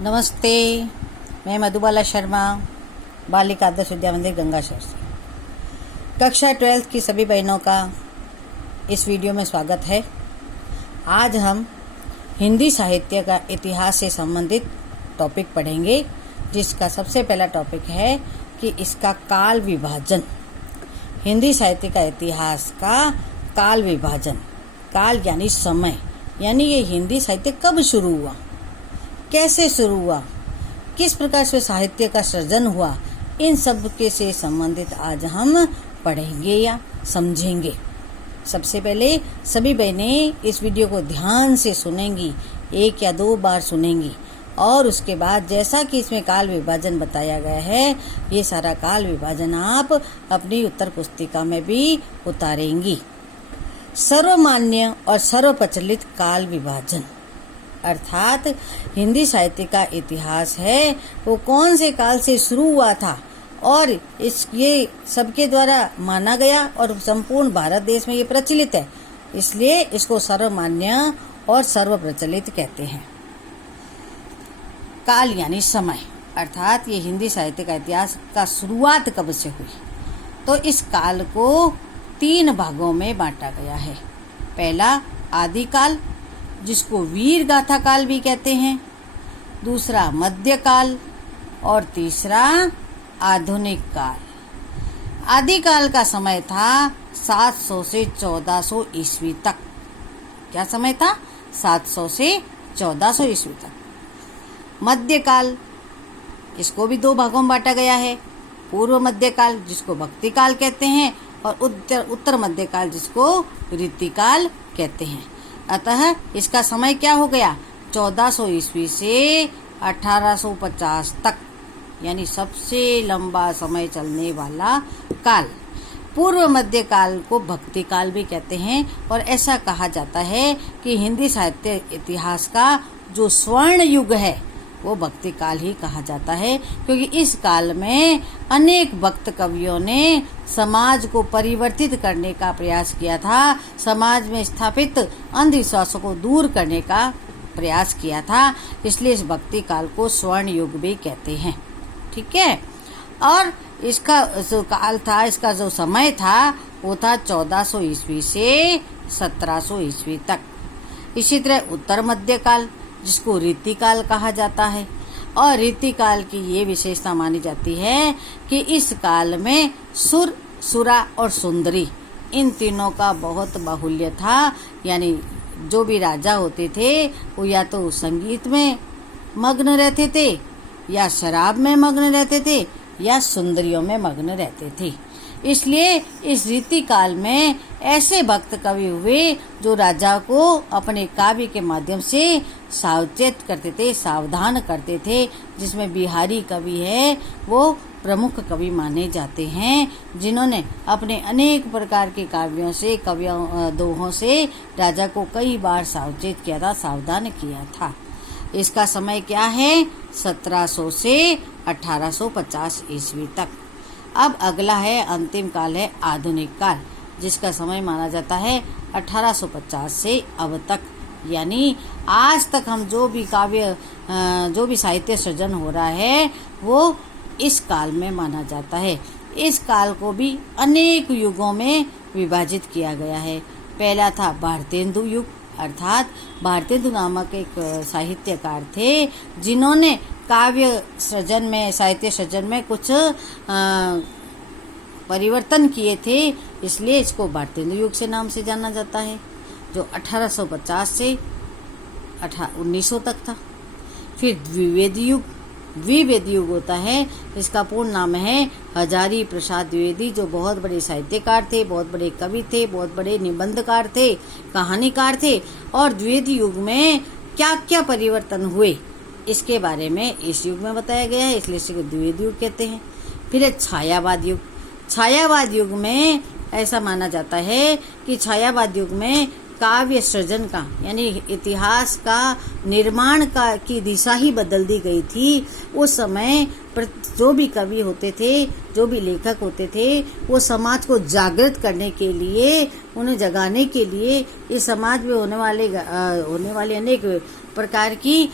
नमस्ते, मैं मधुबाला शर्मा, बालिका आदर्श विद्या मंदिर गंगा शहर से। कक्षा 12th की सभी बहनों का इस वीडियो में स्वागत है। आज हम हिंदी साहित्य का इतिहास से संबंधित टॉपिक पढ़ेंगे, जिसका सबसे पहला टॉपिक है कि इसका काल विभाजन। हिंदी साहित्य का इतिहास का काल विभाजन। काल यानी समय, यानी ये हिंदी साहित्य कब शुरू हुआ, कैसे शुरू हुआ, किस प्रकार से साहित्य का सृजन हुआ, इन सब के से संबंधित आज हम पढ़ेंगे या समझेंगे। सबसे पहले सभी बहनें इस वीडियो को ध्यान से सुनेंगी, 1 या 2 बार सुनेंगी, और उसके बाद जैसा कि इसमें काल विभाजन बताया गया है, ये सारा काल विभाजन आप अपनी उत्तर पुस्तिका में भी उतारेंगी। सर्वमान्य और सर्वप्रचलित काल विभाजन अर्थात हिंदी साहित्य का इतिहास है वो कौन से काल से शुरू हुआ था और ये सबके द्वारा माना गया और संपूर्ण भारत देश में ये प्रचलित है, इसलिए इसको सर्वमान्य और सर्वप्रचलित कहते हैं। काल यानी समय, अर्थात ये हिंदी साहित्य का इतिहास का शुरुआत कब से हुई, तो इस काल को 3 भागों में बांटा गया है। पहला आदिकाल, जिसको वीर गाथा काल भी कहते हैं, दूसरा मध्यकाल और तीसरा आधुनिक काल। आदिकाल का समय था 700 से 1400 ईस्वी तक। क्या समय था? 700 से 1400 ईस्वी तक। मध्यकाल, इसको भी 2 भागों में बांटा गया है। पूर्व मध्यकाल, जिसको भक्ति काल कहते हैं, और उत्तर मध्यकाल, जिसको रीतिकाल कहते हैं। अतः इसका समय क्या हो गया? 1400 ईस्वी से 1850 तक, यानी सबसे लंबा समय चलने वाला काल। पूर्व मध्य काल को भक्ति काल भी कहते हैं, और ऐसा कहा जाता है कि हिंदी साहित्य इतिहास का जो स्वर्ण युग है वो भक्ति काल ही कहा जाता है, क्योंकि इस काल में अनेक भक्त कवियों ने समाज को परिवर्तित करने का प्रयास किया था, समाज में स्थापित अंधविश्वासों को दूर करने का प्रयास किया था, इसलिए इस भक्ति काल को स्वर्ण युग भी कहते हैं। ठीक है। और इसका जो काल था, इसका जो समय था, वो था 1400 ईस्वी से 1700 ईस्वी तक। इसी तरह उत्तर मध्य काल, जिसको रीतिकाल कहा जाता है, और रीतिकाल की ये विशेषता मानी जाती है कि इस काल में सुर, सुरा और सुंदरी, इन तीनों का बहुत बाहुल्य था। यानी जो भी राजा होते थे वो या तो संगीत में मग्न रहते थे, या शराब में मग्न रहते थे, या सुंदरियों में मग्न रहते थे। इसलिए इस रीति काल में ऐसे भक्त कवि हुए जो राजा को अपने काव्य के माध्यम से सावचेत करते थे, सावधान करते थे, जिसमें बिहारी कवि है वो प्रमुख कवि माने जाते हैं, जिन्होंने अपने अनेक प्रकार के काव्यों से, कवियों दोहों से राजा को कई बार सावचेत किया था, सावधान किया था। इसका समय क्या है? 1700 से 1850 ईस्वी तक। अब अगला है, अंतिम काल है आधुनिक काल, जिसका समय माना जाता है 1850 से अब तक। यानी आज तक हम जो भी काव्य, जो भी साहित्य सृजन हो रहा है वो इस काल में माना जाता है। इस काल को भी अनेक युगों में विभाजित किया गया है। पहला था भारतेंदु युग, अर्थात भारतेंदु नामक एक साहित्यकार थे, जिन्होंने काव्य सृजन में, साहित्य सृजन में कुछ परिवर्तन किए थे, इसलिए इसको भारतेंदु युग से नाम से जाना जाता है, जो 1850 से 1900 तक था। फिर द्विवेदी युग, द्विवेदी युग होता है, इसका पूर्ण नाम है हजारी प्रसाद द्विवेदी, जो बहुत बड़े साहित्यकार थे, बहुत बड़े कवि थे, बहुत बड़े निबंधकार थे, कहानीकार थे। और द्विवेदी युग में क्या क्या परिवर्तन हुए इसके बारे में इस युग में बताया गया है, इसलिए इसे द्विवेदी युग कहते हैं। फिर है छायावाद युग। छायावाद युग में ऐसा माना जाता है कि छायावाद युग में काव्य सृजन का, यानी इतिहास का निर्माण का की दिशा ही बदल दी गई थी। उस समय जो भी कवि होते थे, जो भी लेखक होते थे, वो समाज को जागृत करने के लिए, उन्हें जगाने के लिए इस समाज में होने वाले अनेक प्रकार की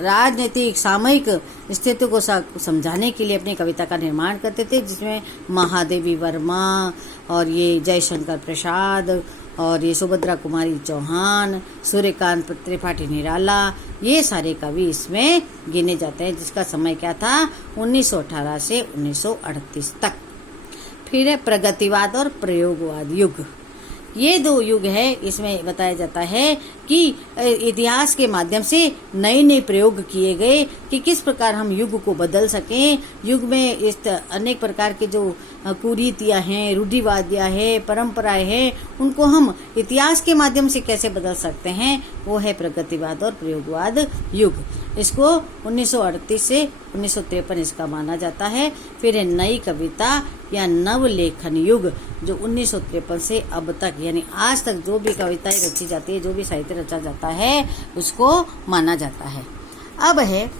राजनीतिक सामयिक स्थिति को समझाने के लिए अपनी कविता का निर्माण करते थे, जिसमें महादेवी वर्मा और ये जयशंकर प्रसाद और ये सुभद्रा कुमारी चौहान, सूर्यकांत त्रिपाठी निराला, ये सारे कवि इसमें गिने जाते हैं, जिसका समय क्या था 1918 से 1938 तक। फिर है प्रगतिवाद और प्रयोगवाद युग। ये दो युग है। इसमें बताया जाता है कि इतिहास के माध्यम से नए नए प्रयोग किए गए कि किस प्रकार हम युग को बदल सकें। युग में इस अनेक प्रकार के जो कुरीतियां हैं, रूढ़िवादियां हैं, परंपराएं हैं, उनको हम इतिहास के माध्यम से कैसे बदल सकते हैं, वो है प्रगतिवाद और प्रयोगवाद युग। इसको 1938 से 1953 इसका माना जाता है। फिर है नई कविता या नवलेखन युग, जो 1953 से अब तक यानी आज तक जो भी कविताएं रची जाती है, जो भी साहित्य रचा जाता है, उसको माना जाता है। अब है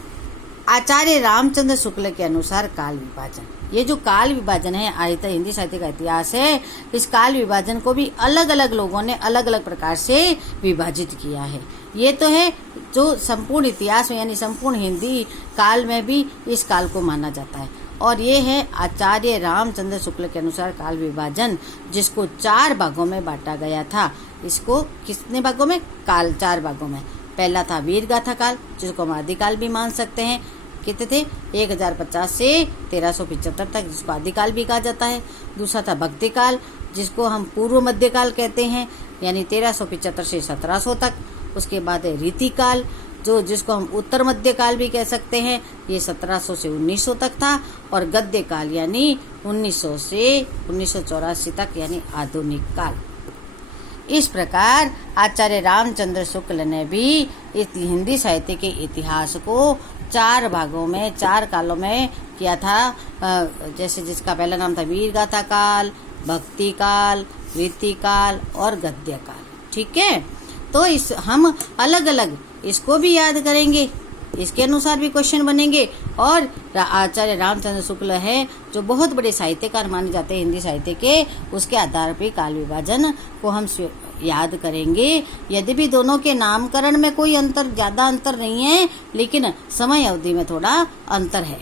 आचार्य रामचंद्र शुक्ल के अनुसार काल विभाजन। ये जो काल विभाजन है, आयतः हिंदी साहित्य का इतिहास है, इस काल विभाजन को भी अलग अलग लोगों ने अलग अलग प्रकार से विभाजित किया है। ये तो है जो संपूर्ण इतिहास में यानी संपूर्ण हिंदी काल में भी इस काल को माना जाता है। और ये है आचार्य रामचंद्र शुक्ल के अनुसार काल विभाजन, जिसको 4 भागों में बांटा गया था। इसको कितने भागों में? 4 भागों में। पहला था वीर गाथा काल, जिसको हम आदिकाल भी मान सकते हैं। कितने थे? 1050 से 1375 तक, जिसको आदिकाल भी कहा जाता है। दूसरा था भक्ति काल, जिसको हम पूर्व मध्यकाल कहते हैं, यानी 1375 से 1700 तक। उसके बाद है रीतिकाल, जिसको हम उत्तर मध्यकाल भी कह सकते हैं, ये 1700 से 1900 तक था। और गद्य काल यानी 1900 से 1984 तक, यानी आधुनिक काल। इस प्रकार आचार्य रामचंद्र शुक्ल ने भी इस हिंदी साहित्य के इतिहास को 4 भागों में 4 कालों में किया था। जैसे जिसका पहला नाम था वीर गाथा काल, भक्ति काल, रीति काल और गद्य काल। ठीक है, तो इस हम अलग अलग इसको भी याद करेंगे, इसके अनुसार भी क्वेश्चन बनेंगे। और आचार्य रामचंद्र शुक्ल है जो बहुत बड़े साहित्यकार माने जाते हैं हिंदी साहित्य के, उसके आधार पर काल विभाजन को हम याद करेंगे। यद्यपि दोनों के नामकरण में कोई ज्यादा अंतर नहीं है, लेकिन समय अवधि में थोड़ा अंतर है।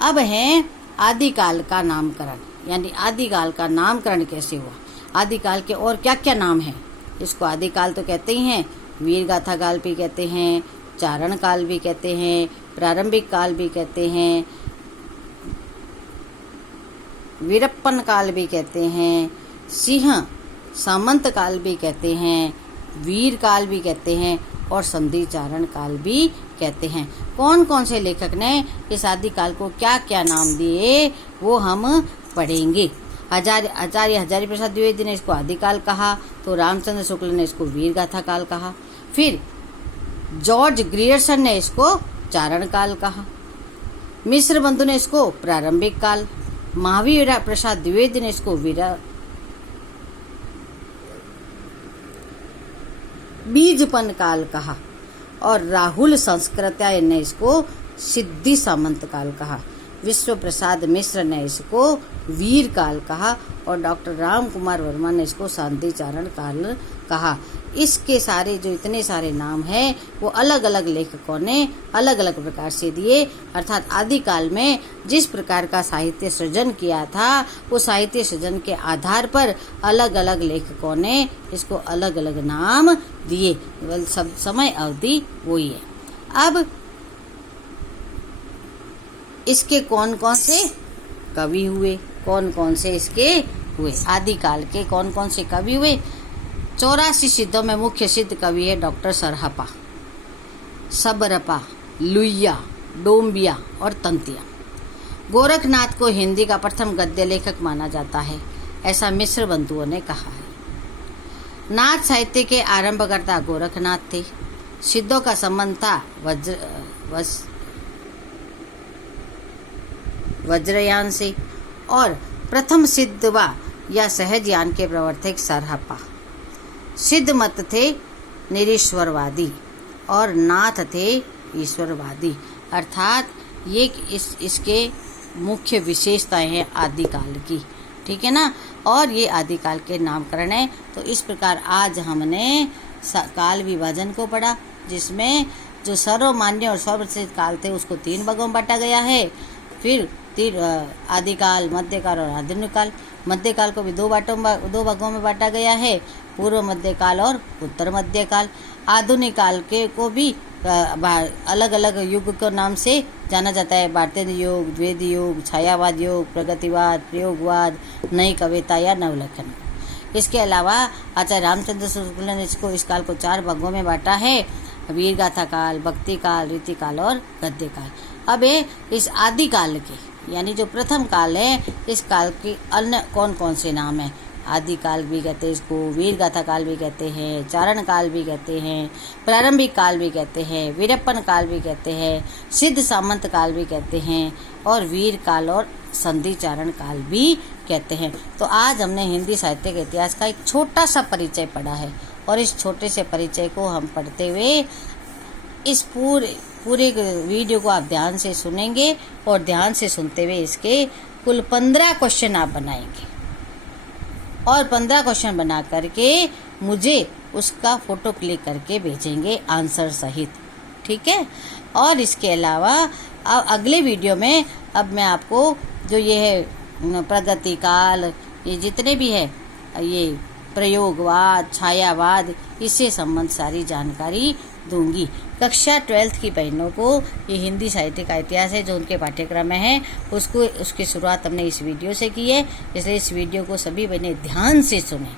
अब है आदिकाल का नामकरण, यानी आदिकाल का नामकरण कैसे हुआ, आदिकाल के और क्या क्या नाम है। इसको आदिकाल तो कहते ही हैं, वीर गाथा काल भी कहते हैं, चारण काल भी कहते हैं, प्रारंभिक काल भी कहते हैं, वीरप्पन काल भी कहते हैं, सिंह सामंत काल भी कहते हैं, वीर काल भी कहते हैं और संधि चारण काल भी कहते हैं। कौन कौन से लेखक ने इस आदिकाल को क्या क्या नाम दिए वो हम पढ़ेंगे। आचार्य हजारी प्रसाद द्विवेदी ने इसको आदिकाल कहा, तो रामचंद्र शुक्ल ने इसको वीर गाथा काल कहा। फिर जॉर्ज ग्रियर्सन ने इसको चारण काल कहा, मिश्र बंधु ने इसको प्रारंभिक काल, महावीर प्रसाद द्विवेदी ने इसको बीजपन काल कहा और राहुल संस्कृत्याय ने इसको सिद्धि सामंत काल कहा। विश्व प्रसाद मिश्र ने इसको वीर काल कहा और डॉक्टर राम कुमार वर्मा ने इसको संधि चारण काल कहा। इसके सारे जो इतने सारे नाम हैं वो अलग अलग लेखकों ने अलग अलग प्रकार से दिए, अर्थात आदिकाल में जिस प्रकार का साहित्य सृजन किया था वो साहित्य सृजन के आधार पर अलग अलग लेखकों ने इसको अलग अलग नाम दिए। सब समय अवधि वही है। अब इसके कौन कौन से कवि हुए, कौन कौन से इसके हुए, आदिकाल के कौन कौन से कवि हुए। 84 सिद्धों में मुख्य सिद्ध कवि है डॉक्टर सरहपा, सबरपा, लुइया, डोम्बिया और तंतिया। गोरखनाथ को हिंदी का प्रथम गद्य लेखक माना जाता है, ऐसा मिश्र बंधुओं ने कहा है। नाथ साहित्य के आरंभकर्ता गोरखनाथ थे। सिद्धों का संबंध था वज्रयान से और प्रथम सिद्धवा या सहजयान के प्रवर्तक सरहपा। सिद्ध मत थे निरीश्वरवादी और नाथ थे ईश्वरवादी, अर्थात ये इसके मुख्य विशेषताएं हैं आदिकाल की। ठीक है ना, और ये आदिकाल के नामकरण है। तो इस प्रकार आज हमने काल विभाजन को पढ़ा, जिसमें जो सर्वमान्य और सर्वप्रसिद्ध काल थे उसको 3 भागों में बांटा गया है। फिर आदिकाल, मध्यकाल और आधुनिक काल। मध्यकाल को भी 2 भागों में बांटा गया है, पूर्व मध्यकाल और उत्तर मध्यकाल। आधुनिक काल के को भी अलग अलग युग के नाम से जाना जाता है, भारतीय युग, द्वैत युग, छायावाद युग, प्रगतिवाद, प्रयोगवाद, नई कविता या नवलेखन। इसके अलावा आचार्य रामचंद्र शुक्ल ने इस काल को 4 भागों में बांटा है, वीर गाथा काल, भक्ति काल, रीति काल और गद्य काल। अब इस आदि काल के यानी जो प्रथम काल है, इस काल के अन्य कौन कौन से नाम हैं? आदि काल भी कहते हैं इसको, वीर गाथा काल भी कहते हैं, चारण काल भी कहते हैं, प्रारंभिक काल भी कहते हैं, वीरप्पन काल भी कहते हैं, सिद्ध सामंत काल भी कहते हैं और वीर काल और संधि चारण काल भी कहते हैं। तो आज हमने हिंदी साहित्य के इतिहास का एक छोटा सा परिचय पढ़ा है और इस छोटे से परिचय को हम पढ़ते हुए इस पूरे वीडियो को आप ध्यान से सुनेंगे और ध्यान से सुनते हुए इसके कुल 15 क्वेश्चन आप बनाएंगे और 15 क्वेश्चन बना करके मुझे उसका फोटो क्लिक करके भेजेंगे आंसर सहित, ठीक है। और इसके अलावा अगले वीडियो में अब मैं आपको जो ये है प्रगति काल, ये जितने भी है, ये प्रयोगवाद, छायावाद, इससे संबंध सारी जानकारी दूंगी। कक्षा 12th की बहनों को ये हिंदी साहित्य का इतिहास है जो उनके पाठ्यक्रम में है, उसकी शुरुआत हमने इस वीडियो से की है। इसलिए इस वीडियो को सभी बहनें ध्यान से सुने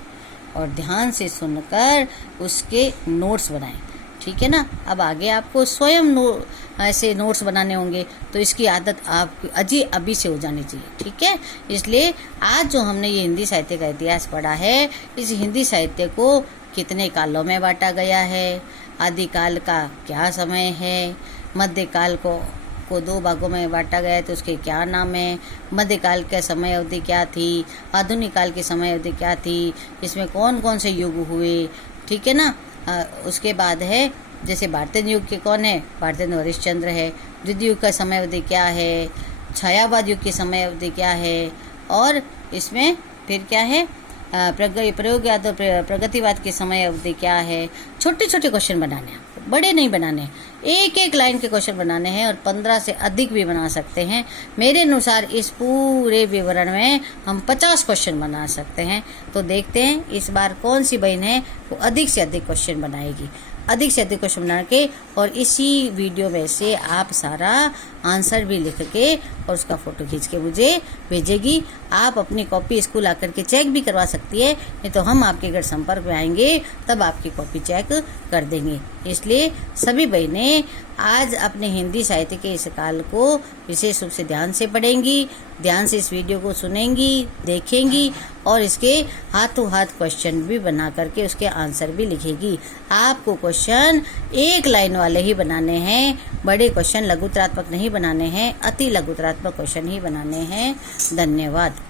और ध्यान से सुनकर उसके नोट्स बनाएं, ठीक है ना। अब आगे आपको स्वयं ऐसे नोट्स बनाने होंगे, तो इसकी आदत आप अभी से हो जानी चाहिए, ठीक है। इसलिए आज जो हमने ये हिंदी साहित्य का इतिहास पढ़ा है, इस हिंदी साहित्य को कितने कालों में बांटा गया है, आदिकाल का क्या समय है, मध्यकाल को 2 भागों में बांटा गया है तो उसके क्या नाम है, मध्यकाल का समय अवधि क्या थी, आधुनिक काल की समय अवधि क्या थी, इसमें कौन कौन से युग हुए, ठीक है ना। उसके बाद है जैसे भारतीय युग के कौन है, भारतीय हरिश्चंद्र है। द्वितीय युग का समय अवधि क्या है, छायावाद युग की समय अवधि क्या है और इसमें फिर क्या है, प्रयोगवाद और प्रगतिवाद की समय अवधि क्या है। छोटे छोटे क्वेश्चन बनाने हैं, बड़े नहीं बनाने, एक लाइन के क्वेश्चन बनाने हैं और 15 से अधिक भी बना सकते हैं। मेरे अनुसार इस पूरे विवरण में हम 50 क्वेश्चन बना सकते हैं। तो देखते हैं इस बार कौन सी बहन है वो अधिक से अधिक क्वेश्चन बनाएगी, अधिक से अधिक क्वेश्चन बना के, और इसी वीडियो में से आप सारा आंसर भी लिख के और उसका फोटो खींच के मुझे भेजेगी। आप अपनी कॉपी स्कूल आकर के चेक भी करवा सकती है, नहीं तो हम आपके घर संपर्क में आएंगे तब आपकी कॉपी चेक कर देंगे। इसलिए सभी बहनें आज अपने हिंदी साहित्य के इस काल को विशेष रूप से ध्यान से पढ़ेंगी, ध्यान से इस वीडियो को सुनेंगी, देखेंगी और इसके हाथों हाथ क्वेश्चन भी बना करके उसके आंसर भी लिखेगी। आपको क्वेश्चन 1 लाइन वाले ही बनाने हैं, बड़े क्वेश्चन लघुतरात्मक नहीं बनाने हैं, अति लघुतरात्मक क्वेश्चन ही बनाने हैं। धन्यवाद।